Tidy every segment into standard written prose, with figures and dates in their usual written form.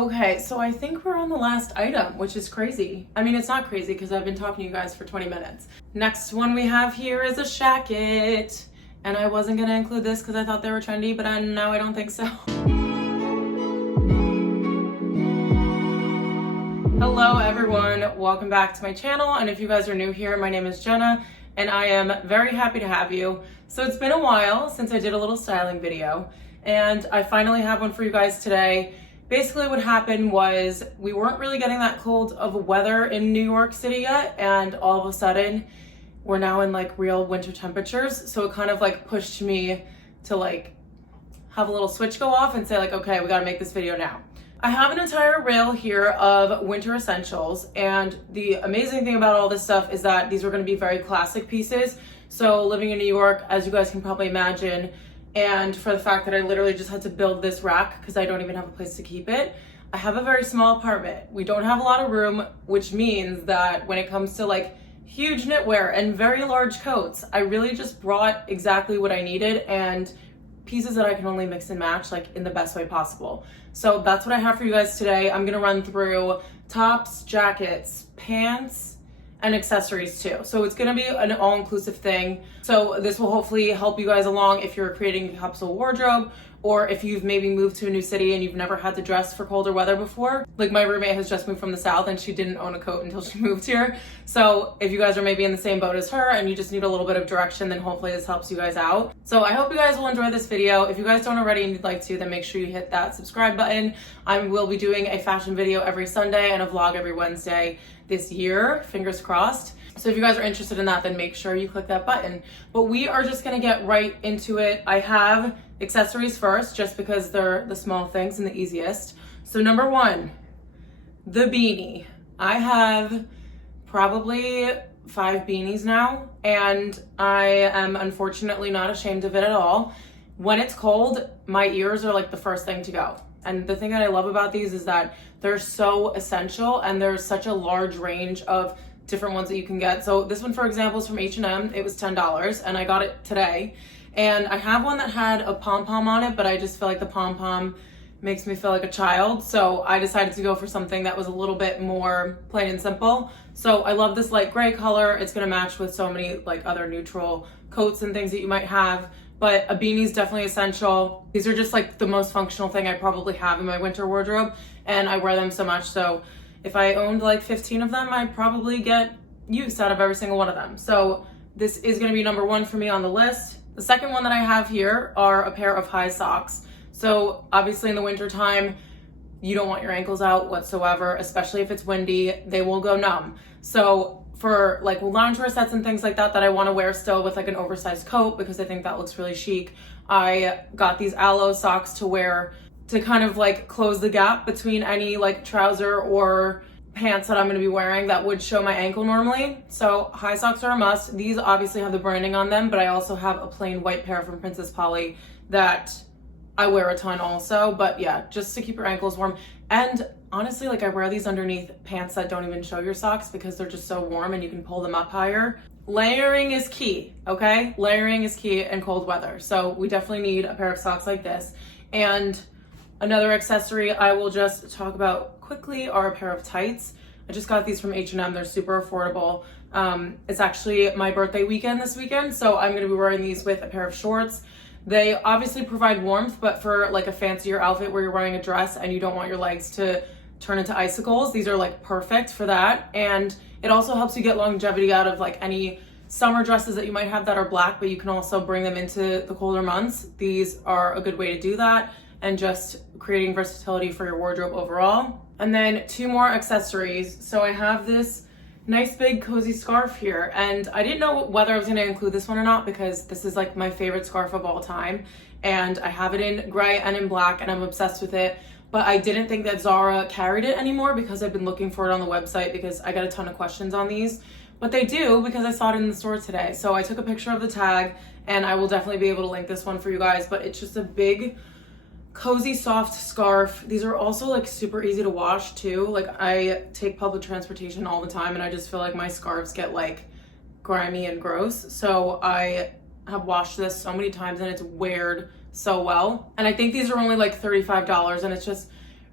Okay, so I think we're on the last item, which is crazy. I mean, it's not crazy because I've been talking to you guys for 20 minutes. Next one we have here is a shacket. And I wasn't gonna include this because I thought they were trendy, but now I don't think so. Hello everyone, welcome back to my channel. And if you guys are new here, my name is Jenna and I am very happy to have you. So it's been a while since I did a little styling video and I finally have one for you guys today. Basically what happened was we weren't really getting that cold of weather in New York City yet, and all of a sudden we're now in like real winter temperatures. So it kind of like pushed me to like have a little switch go off and say like, okay, we gotta make this video now. I have an entire rail here of winter essentials, and the amazing thing about all this stuff is that these are gonna be very classic pieces. So living in New York, as you guys can probably imagine, and for the fact that I literally just had to build this rack because I don't even have a place to keep it. I have a very small apartment. We don't have a lot of room, which means that when it comes to like huge knitwear and very large coats, I really just brought exactly what I needed and pieces that I can only mix and match like in the best way possible. So that's what I have for you guys today. I'm gonna run through tops, jackets, pants, and accessories too. So it's gonna be an all-inclusive thing. So this will hopefully help you guys along if you're creating a capsule wardrobe, or if you've maybe moved to a new city and you've never had to dress for colder weather before. Like my roommate has just moved from the South and she didn't own a coat until she moved here. So if you guys are maybe in the same boat as her and you just need a little bit of direction, then hopefully this helps you guys out. So I hope you guys will enjoy this video. If you guys don't already and you'd like to, then make sure you hit that subscribe button. I will be doing a fashion video every Sunday and a vlog every Wednesday this year, fingers crossed. So if you guys are interested in that, then make sure you click that button. But we are just gonna get right into it. I have accessories first, just because they're the small things and the easiest. So number one, the beanie. I have probably 5 beanies now, and I am unfortunately not ashamed of it at all. When it's cold, my ears are like the first thing to go. And the thing that I love about these is that they're so essential and there's such a large range of different ones that you can get. So this one, for example, is from H&M. It was $10 and I got it today. And I have one that had a pom-pom on it, but I just feel like the pom-pom makes me feel like a child. So I decided to go for something that was a little bit more plain and simple. So I love this light gray color. It's gonna match with so many like other neutral coats and things that you might have. But a beanie is definitely essential. These are just like the most functional thing I probably have in my winter wardrobe, and I wear them so much. So if I owned like 15 of them, I'd probably get use out of every single one of them. So this is gonna be number one for me on the list. The second one that I have here are a pair of high socks. So obviously in the winter time, you don't want your ankles out whatsoever, especially if it's windy, they will go numb. So for like loungewear sets and things like that I want to wear still with like an oversized coat because I think that looks really chic, I got these aloe socks to wear to kind of like close the gap between any like trouser or pants that I'm going to be wearing that would show my ankle normally. So high socks are a must. These obviously have the branding on them, but I also have a plain white pair from Princess Polly that I wear a ton also. But yeah, just to keep your ankles warm. And honestly, like I wear these underneath pants that don't even show your socks because they're just so warm and you can pull them up higher. Layering is key, okay? Layering is key in cold weather. So we definitely need a pair of socks like this. And another accessory I will just talk about quickly are a pair of tights. I just got these from H&M. They're super affordable. It's actually my birthday weekend this weekend, so I'm gonna be wearing these with a pair of shorts. They obviously provide warmth, but for like a fancier outfit where you're wearing a dress and you don't want your legs to turn into icicles, these are like perfect for that. And it also helps you get longevity out of like any summer dresses that you might have that are black, but you can also bring them into the colder months. These are a good way to do that and just creating versatility for your wardrobe overall. And then 2 more accessories. So I have this nice big cozy scarf here, and I didn't know whether I was gonna include this one or not because this is like my favorite scarf of all time, and I have it in gray and in black and I'm obsessed with it. But I didn't think that Zara carried it anymore because I've been looking for it on the website because I got a ton of questions on these. But they do because I saw it in the store today. So I took a picture of the tag and I will definitely be able to link this one for you guys. But it's just a big, cozy, soft scarf. These are also like super easy to wash too. Like I take public transportation all the time and I just feel like my scarves get like grimy and gross. So I have washed this so many times and it's weared so well. And I think these are only like $35 and it's just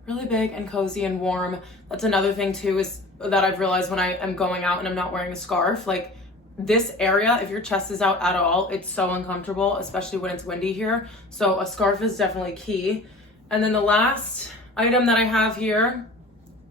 really big and cozy and warm. That's another thing too, is that I've realized when I am going out and I'm not wearing a scarf, like this area, if your chest is out at all, it's so uncomfortable, especially when it's windy here. So a scarf is definitely key. And then the last item that I have here,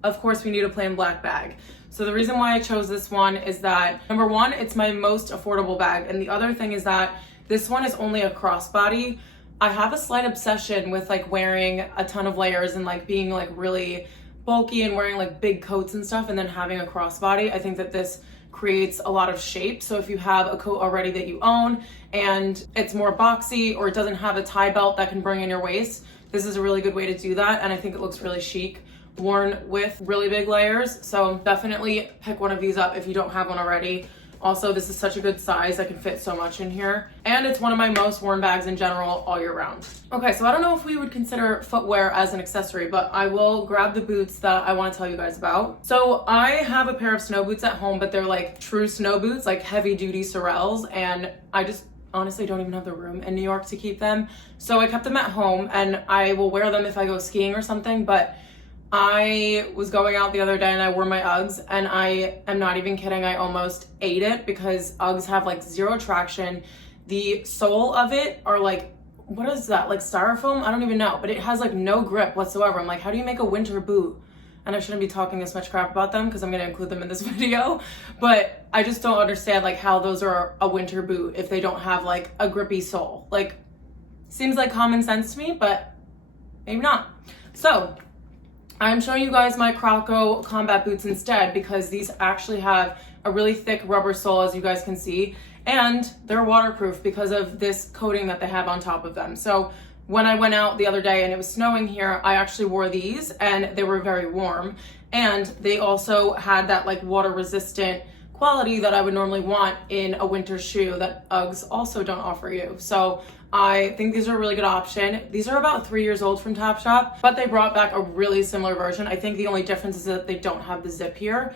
of course, we need a plain black bag. So the reason why I chose this one is that, number one, it's my most affordable bag. And the other thing is that this one is only a crossbody. I have a slight obsession with like wearing a ton of layers and like being like really bulky and wearing like big coats and stuff and then having a crossbody. I think that this creates a lot of shape. So if you have a coat already that you own and it's more boxy or it doesn't have a tie belt that can bring in your waist, this is a really good way to do that. And I think it looks really chic worn with really big layers. So definitely pick one of these up if you don't have one already. Also, this is such a good size. I can fit so much in here. And it's one of my most worn bags in general all year round. Okay, so I don't know if we would consider footwear as an accessory, but I will grab the boots that I want to tell you guys about. So I have a pair of snow boots at home, but they're like true snow boots, like heavy duty Sorels. And I just honestly don't even have the room in New York to keep them. So I kept them at home and I will wear them if I go skiing or something, but I was going out the other day and I wore my Uggs and I am not even kidding. I almost ate it because Uggs have like zero traction. The sole of it are like, what is that? Like styrofoam? I don't even know, but it has like no grip whatsoever. I'm like, how do you make a winter boot? And I shouldn't be talking this much crap about them because I'm going to include them in this video, but I just don't understand like how those are a winter boot if they don't have like a grippy sole. Like, seems like common sense to me, but maybe not. So I'm showing you guys my Croco combat boots instead because these actually have a really thick rubber sole, as you guys can see, and they're waterproof because of this coating that they have on top of them. So when I went out the other day and it was snowing here, I actually wore these and they were very warm, and they also had that like water resistant quality that I would normally want in a winter shoe that Uggs also don't offer you. So I think these are a really good option. These are about 3 years old from Topshop, but they brought back a really similar version. I think the only difference is that they don't have the zip here,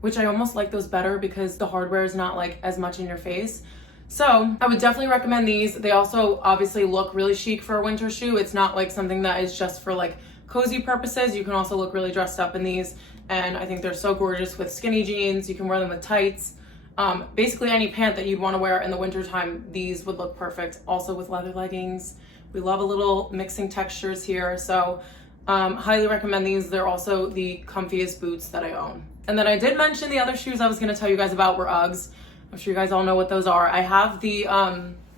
which I almost like those better because the hardware is not like as much in your face. So I would definitely recommend these. They also obviously look really chic for a winter shoe. It's not like something that is just for like cozy purposes. You can also look really dressed up in these. And I think they're so gorgeous with skinny jeans. You can wear them with tights. Basically any pant that you'd want to wear in the wintertime, these would look perfect. Also with leather leggings. We love a little mixing textures here. So highly recommend these. They're also the comfiest boots that I own. And then I did mention the other shoes I was going to tell you guys about were Uggs. I'm sure you guys all know what those are. I have the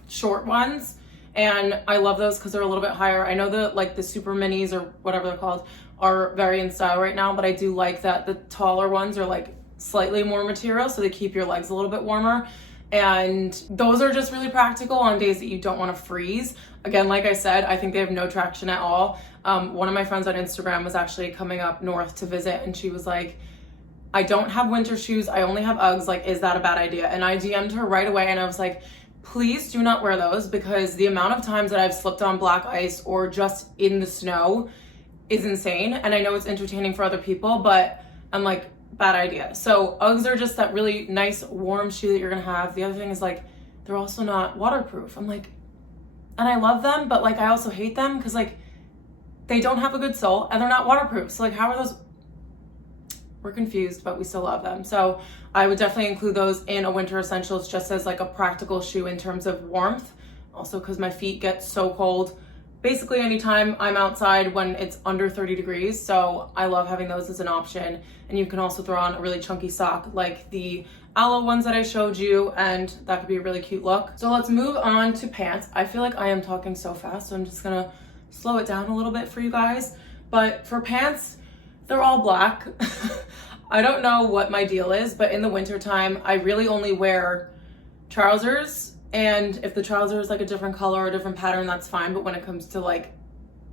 short ones and I love those because they're a little bit higher. I know the super minis or whatever they're called are very in style right now, but I do like that the taller ones are like slightly more material, so they keep your legs a little bit warmer. And those are just really practical on days that you don't want to freeze. Again, like I said, I think they have no traction at all. One of my friends on Instagram was actually coming up north to visit and she was like, I don't have winter shoes, I only have Uggs, like, is that a bad idea? And I DM'd her right away and I was like, please do not wear those, because the amount of times that I've slipped on black ice or just in the snow is insane. And I know it's entertaining for other people, but I'm like, bad idea. So Uggs are just that really nice warm shoe that you're gonna have. The other thing is like, they're also not waterproof. I'm like, and I love them, but like I also hate them because like they don't have a good sole and they're not waterproof. So like, how are those? We're confused, but we still love them. So I would definitely include those in a winter essentials just as like a practical shoe in terms of warmth. Also because my feet get so cold basically anytime I'm outside when it's under 30 degrees. So I love having those as an option. And you can also throw on a really chunky sock like the aloe ones that I showed you, and that could be a really cute look. So let's move on to pants. I feel like I am talking so fast, so I'm just gonna slow it down a little bit for you guys. But for pants, they're all black. I don't know what my deal is, but in the wintertime, I really only wear trousers. And if the trouser is like a different color or a different pattern, that's fine. But when it comes to like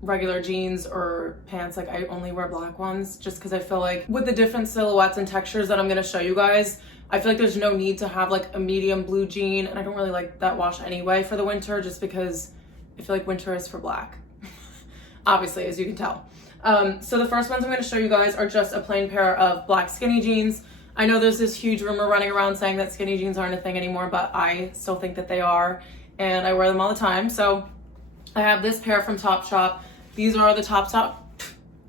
regular jeans or pants, like I only wear black ones just because I feel like with the different silhouettes and textures that I'm going to show you guys, I feel like there's no need to have like a medium blue jean. And I don't really like that wash anyway for the winter, just because I feel like winter is for black, obviously, as you can tell. So the first ones I'm going to show you guys are just a plain pair of black skinny jeans. I know there's this huge rumor running around saying that skinny jeans aren't a thing anymore, but I still think that they are, and I wear them all the time. So I have this pair from Topshop. These are the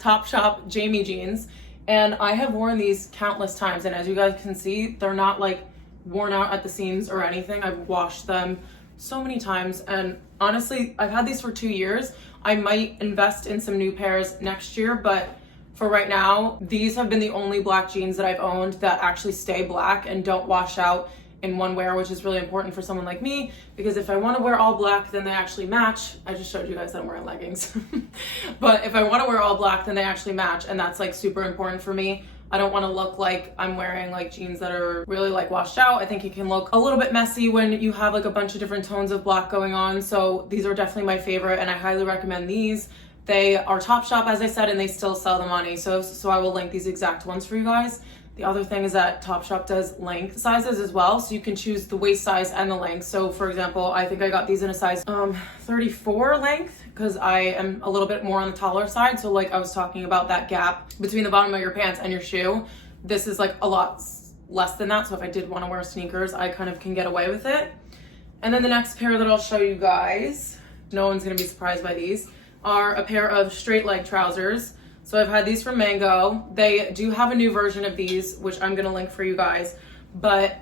Topshop Jamie jeans, and I have worn these countless times, and as you guys can see, they're not like worn out at the seams or anything. I've washed them so many times, and honestly, I've had these for 2 years. I might invest in some new pairs next year, but for right now, these have been the only black jeans that I've owned that actually stay black and don't wash out in one wear, which is really important for someone like me, because if I want to wear all black, then they actually match. I just showed you guys that I'm wearing leggings. But if I want to wear all black, then they actually match, and that's like super important for me. I don't want to look like I'm wearing like jeans that are really like washed out. I think it can look a little bit messy when you have like a bunch of different tones of black going on. So these are definitely my favorite, and I highly recommend these. They are Topshop, as I said, and they still sell them on ASOS, so I will link these exact ones for you guys. The other thing is that Topshop does length sizes as well, so you can choose the waist size and the length. So for example, I think I got these in a size 34 length, because I am a little bit more on the taller side. So like I was talking about that gap between the bottom of your pants and your shoe, this is like a lot less than that. So if I did want to wear sneakers, I kind of can get away with it. And then the next pair that I'll show you guys, no one's gonna be surprised by these, are a pair of straight leg trousers. So I've had these from Mango. They do have a new version of these, which I'm gonna link for you guys. But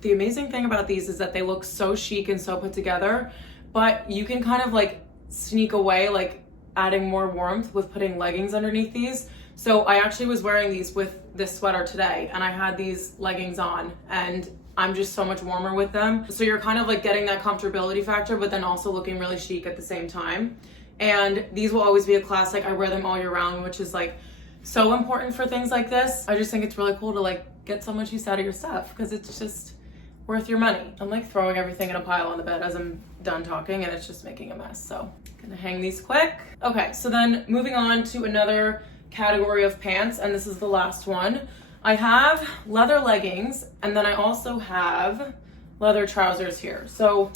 the amazing thing about these is that they look so chic and so put together, but you can kind of like sneak away, like adding more warmth with putting leggings underneath these. So I actually was wearing these with this sweater today, and I had these leggings on, and I'm just so much warmer with them. So you're kind of like getting that comfortability factor, but then also looking really chic at the same time. And these will always be a classic. I wear them all year round, which is like so important for things like this. I just think it's really cool to like get so much use out of your stuff, because it's just worth your money. I'm like throwing everything in a pile on the bed as I'm done talking, and it's just making a mess. So I'm gonna hang these quick. Okay, so then moving on to another category of pants, and this is the last one. I have leather leggings, and then I also have leather trousers here. So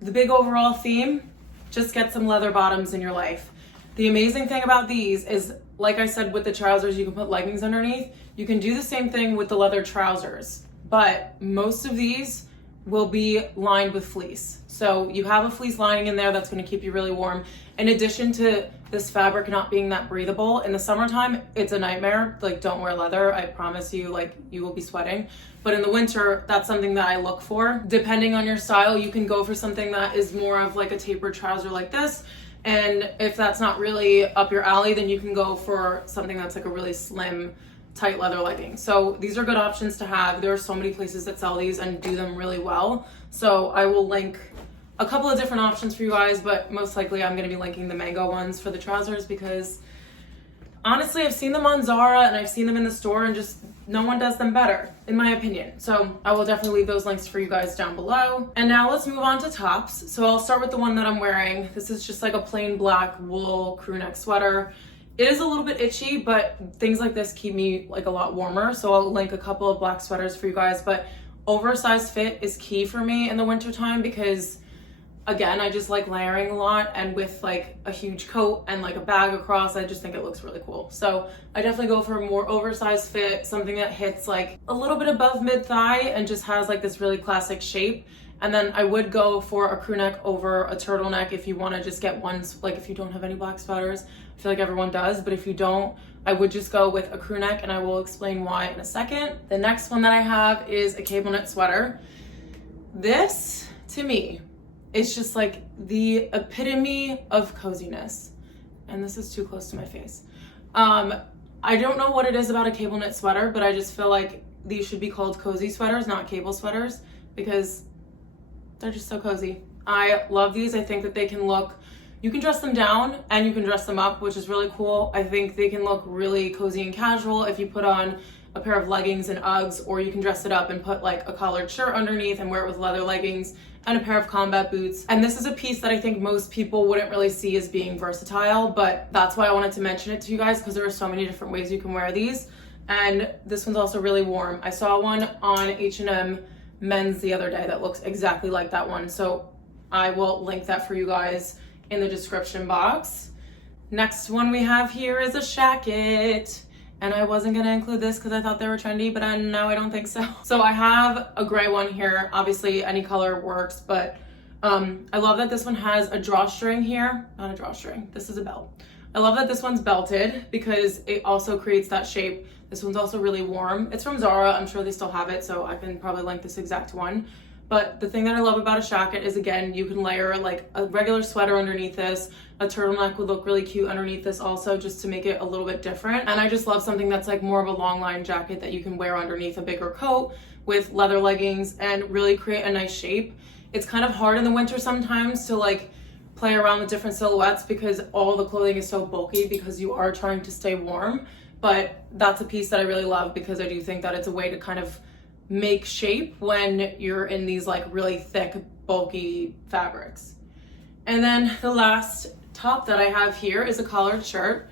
the big overall theme, just get some leather bottoms in your life. The amazing thing about these is, like I said, with the trousers, you can put leggings underneath. You can do the same thing with the leather trousers, but most of these will be lined with fleece. So you have a fleece lining in there that's going to keep you really warm. In addition to this fabric not being that breathable, in the summertime, it's a nightmare. Like, don't wear leather. I promise you, like, you will be sweating. But in the winter, that's something that I look for. Depending on your style, you can go for something that is more of like a tapered trouser like this. And if that's not really up your alley, then you can go for something that's like a really slim, tight leather legging. So these are good options to have. There are so many places that sell these and do them really well. So I will link a couple of different options for you guys, but most likely I'm going to be linking the Mango ones for the trousers, because honestly, I've seen them on Zara and I've seen them in the store, and just no one does them better, in my opinion. So I will definitely leave those links for you guys down below. And now let's move on to tops. So I'll start with the one that I'm wearing. This is just like a plain black wool crew neck sweater. It is a little bit itchy, but things like this keep me like a lot warmer. So I'll link a couple of black sweaters for you guys, but oversized fit is key for me in the winter time, because again, I just like layering a lot, and with like a huge coat and like a bag across, I just think it looks really cool. So I definitely go for a more oversized fit, something that hits like a little bit above mid-thigh and just has like this really classic shape. And then I would go for a crew neck over a turtleneck if you want to just get one, like if you don't have any black sweaters. I feel like everyone does, but if you don't, I would just go with a crew neck, and I will explain why in a second. The next one that I have is a cable knit sweater. This, to me, it's just like the epitome of coziness. And this is too close to my face. I don't know what it is about a cable knit sweater, but I just feel like these should be called cozy sweaters, not cable sweaters, because they're just so cozy. I love these. I think that they can look, you can dress them down and you can dress them up, which is really cool. I think they can look really cozy and casual if you put on a pair of leggings and Uggs, or you can dress it up and put like a collared shirt underneath and wear it with leather leggings and a pair of combat boots. And this is a piece that I think most people wouldn't really see as being versatile, but that's why I wanted to mention it to you guys, because there are so many different ways you can wear these. And this one's also really warm. I saw one on H&M men's the other day that looks exactly like that one. So I will link that for you guys in the description box. Next one we have here is a shacket. And I wasn't gonna include this because I thought they were trendy, but now I don't think so. So I have a gray one here. Obviously any color works, but I love that this one has a drawstring here. Not a drawstring, this is a belt. I love that this one's belted because it also creates that shape. This one's also really warm. It's from Zara. I'm sure they still have it, so I can probably link this exact one. But the thing that I love about a jacket is, again, you can layer like a regular sweater underneath this. A turtleneck would look really cute underneath this also, just to make it a little bit different. And I just love something that's like more of a long line jacket that you can wear underneath a bigger coat with leather leggings and really create a nice shape. It's kind of hard in the winter sometimes to like play around with different silhouettes because all the clothing is so bulky because you are trying to stay warm. But that's a piece that I really love because I do think that it's a way to kind of make shape when you're in these like really thick, bulky fabrics. And then the last top that I have here is a collared shirt.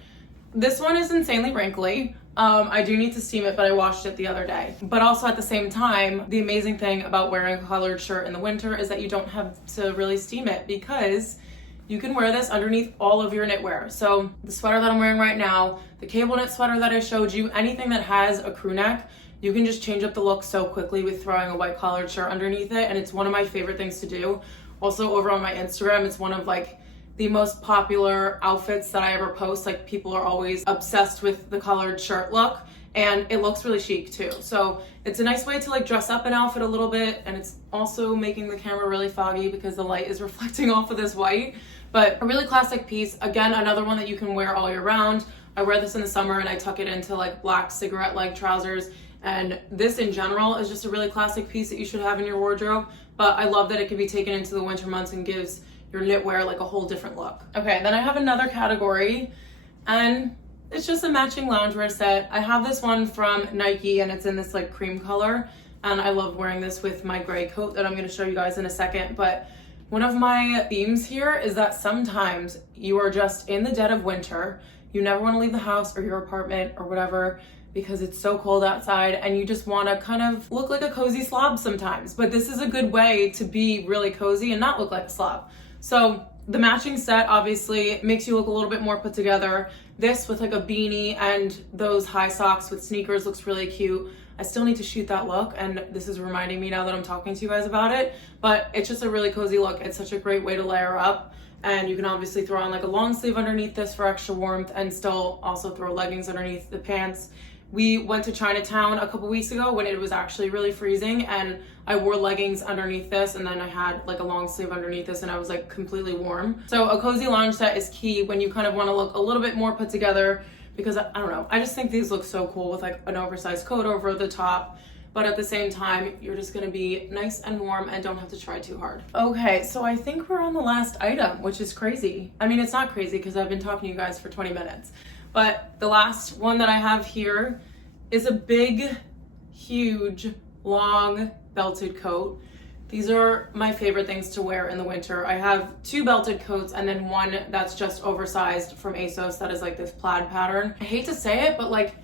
This one is insanely wrinkly. I do need to steam it, but I washed it the other day. But also at the same time, the amazing thing about wearing a collared shirt in the winter is that you don't have to really steam it because you can wear this underneath all of your knitwear. So the sweater that I'm wearing right now, the cable knit sweater that I showed you, anything that has a crew neck, you can just change up the look so quickly with throwing a white collared shirt underneath it. And it's one of my favorite things to do. Also over on my Instagram, it's one of like the most popular outfits that I ever post. Like people are always obsessed with the collared shirt look and it looks really chic too. So it's a nice way to like dress up an outfit a little bit, and it's also making the camera really foggy because the light is reflecting off of this white. But a really classic piece. Again, another one that you can wear all year round. I wear this in the summer and I tuck it into like black cigarette leg trousers. And this in general is just a really classic piece that you should have in your wardrobe. But I love that it can be taken into the winter months and gives your knitwear like a whole different look. Okay, then I have another category and it's just a matching loungewear set. I have this one from Nike and it's in this like cream color. And I love wearing this with my gray coat that I'm gonna show you guys in a second. But one of my themes here is that sometimes you are just in the dead of winter. You never wanna leave the house or your apartment or whatever because it's so cold outside and you just wanna kind of look like a cozy slob sometimes. But this is a good way to be really cozy and not look like a slob. So the matching set obviously makes you look a little bit more put together. This with like a beanie and those high socks with sneakers looks really cute. I still need to shoot that look and this is reminding me now that I'm talking to you guys about it, but it's just a really cozy look. It's such a great way to layer up, and you can obviously throw on like a long sleeve underneath this for extra warmth and still also throw leggings underneath the pants. We went to Chinatown a couple weeks ago when it was actually really freezing and I wore leggings underneath this and then I had like a long sleeve underneath this and I was like completely warm. So a cozy lounge set is key when you kind of want to look a little bit more put together because I don't know, I just think these look so cool with like an oversized coat over the top, but at the same time, you're just gonna be nice and warm and don't have to try too hard. Okay, so I think we're on the last item, which is crazy. I mean, it's not crazy because I've been talking to you guys for 20 minutes. But the last one that I have here is a big, huge, long belted coat. These are my favorite things to wear in the winter. I have two belted coats and then one that's just oversized from ASOS that is like this plaid pattern. I hate to say it, but like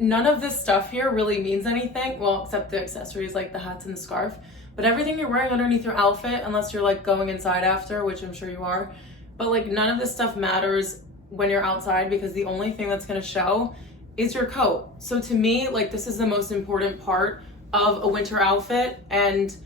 none of this stuff here really means anything. Well, except the accessories like the hats and the scarf. But everything you're wearing underneath your outfit, unless you're like going inside after, which I'm sure you are, but like none of this stuff matters when you're outside because the only thing that's gonna show is your coat. So to me, like this is the most important part of a winter outfit, and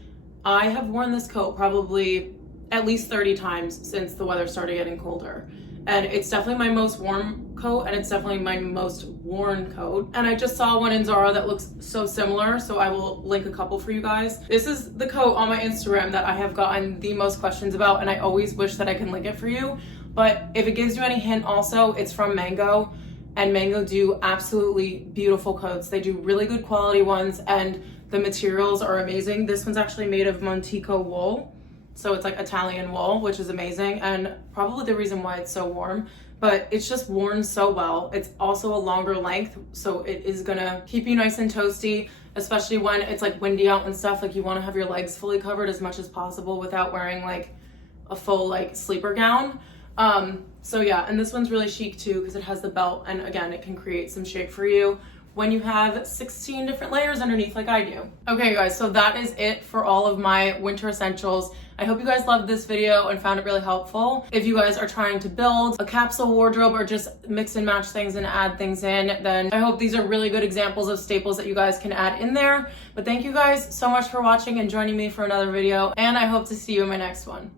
I have worn this coat probably at least 30 times since the weather started getting colder. And it's definitely my most warm coat and it's definitely my most worn coat. And I just saw one in Zara that looks so similar, so I will link a couple for you guys. This is the coat on my Instagram that I have gotten the most questions about, and I always wish that I can link it for you. But if it gives you any hint also, it's from Mango, and Mango do absolutely beautiful coats. They do really good quality ones and the materials are amazing. This one's actually made of Montico wool. So it's like Italian wool, which is amazing, and probably the reason why it's so warm, but it's just worn so well. It's also a longer length, so it is gonna keep you nice and toasty, especially when it's like windy out and stuff. Like you wanna have your legs fully covered as much as possible without wearing like a full like sleeper gown. So yeah, and this one's really chic too because it has the belt, and again, it can create some shape for you when you have 16 different layers underneath like I do. Okay guys, so that is it for all of my winter essentials. I hope you guys loved this video and found it really helpful. If you guys are trying to build a capsule wardrobe or just mix and match things and add things in, then I hope these are really good examples of staples that you guys can add in there. But thank you guys so much for watching and joining me for another video, and I hope to see you in my next one.